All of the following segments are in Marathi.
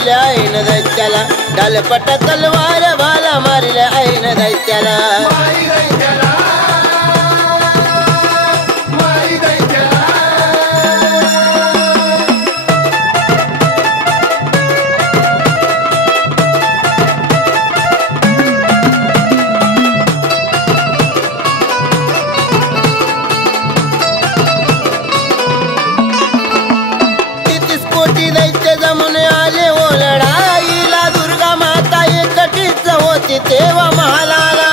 मारिल्या आईन दैत्याला ढालपटा तलवार भाला मारिल्या आईन दैत्याला दैत्य जमून आले ओलढाईला दुर्गा माता एकटीच होती तेव्हा महालाला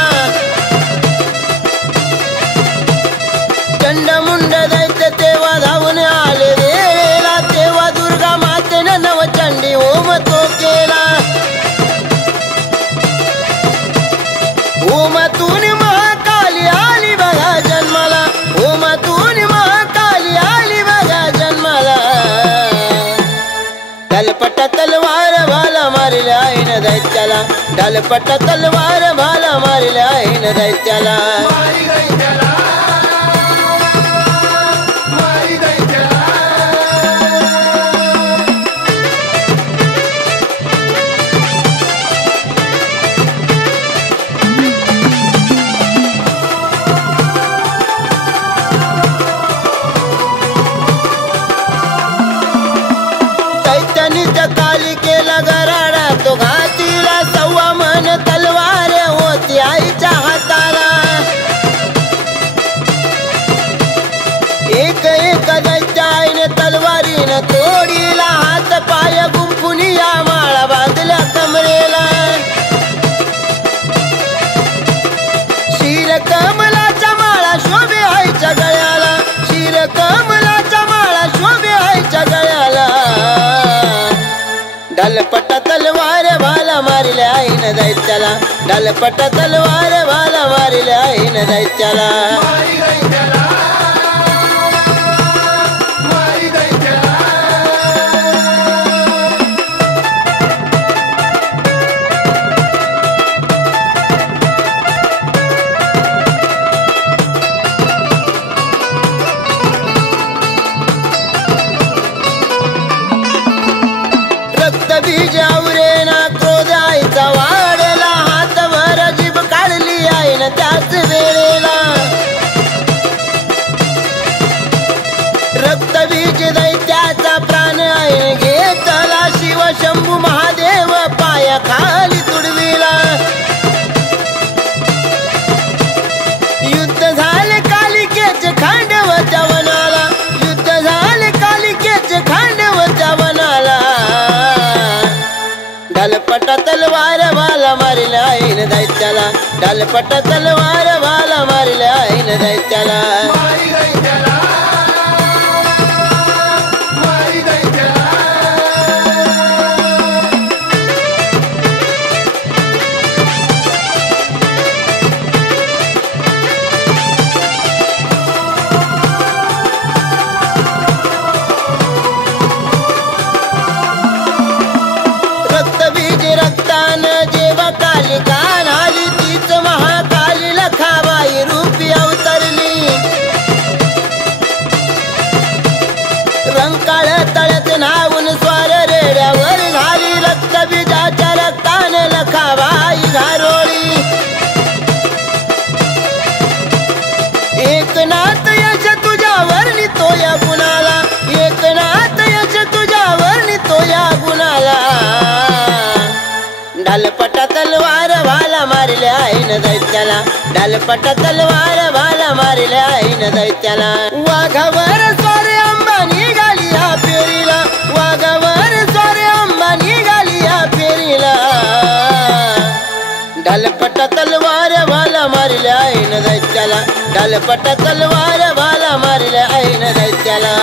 चंडमुंड दैत्य तेव्हा धावून आले वेळेला तेव्हा दुर्गा मातेने नवचंडी होम तो केला होमातून महाकाली आली बघा जन्माला होमातून महाकाली आली बघा जन्माला ढालपटा तलवार भाला मारिल्या आईन दैत्याला ढालपटा तलवार भाला मारिल्या आईन दैत्याला काली केला गराडा तो घातीला सव्वा मन तलवार होती आईच्या हाताला एक एक दैत्य आईने तलवारीनं तोडीला हात पाय गुंफून या माळा बांधल्या कमरेला शिर कमलाच्या माळा शोभे आईच्या गळ्याला शिर कमलाच्या माळा शोभे आईच्या गळ्याला ढालपटा तलवार भाला मारिल्या आईन दैत्याला ढालपटा तलवार भाला मारिल्या आईन दैत्याला बीज आवरेना क्रोध आईचा वाढला हातभर जीभ काढली आईन त्याच वेळेला रक्तबीज दैत्याचा प्राण आईन घेतला शिव शंभू महादेव पाया खाली तुडविला युद्ध झाले कालिकेचे खांडवच्या वनाला युद्ध झाले कालिकेचे खांडवच्या वनाला ढालपटा तलवार भाला मारिल्या आईन दैत्याला ढालपटा तलवार भाला मारिल्या आईन दैत्याला रक्तानं जेव्हा कालिका झाली तीच महाकाली लखाबाई रूपी अवतरली रंकाळ तळ्यात न्हावून स्वार रेड्यावर झाली रक्तबीजाच्या रक्ताने लखाबाई घारोळी एकनाथ यश तुझ्यावर नितो या गुणाला एकनाथ यश तुझ्यावर नितो या गुणाला ढालपटा तलवार भाला मारिल्या आईन दैत्याला ढालपटा तलवार भाला मारिल्या आईन दैत्याला वाघावर स्वारे अंबा निघाली या फेरीला वाघावर स्वारे अंबा निघाली या फेरीला ढालपटा तलवार भाला मारिल्या आईन दैत्याला ढालपटा तलवार भाला मारिल्या आईन दैत्याला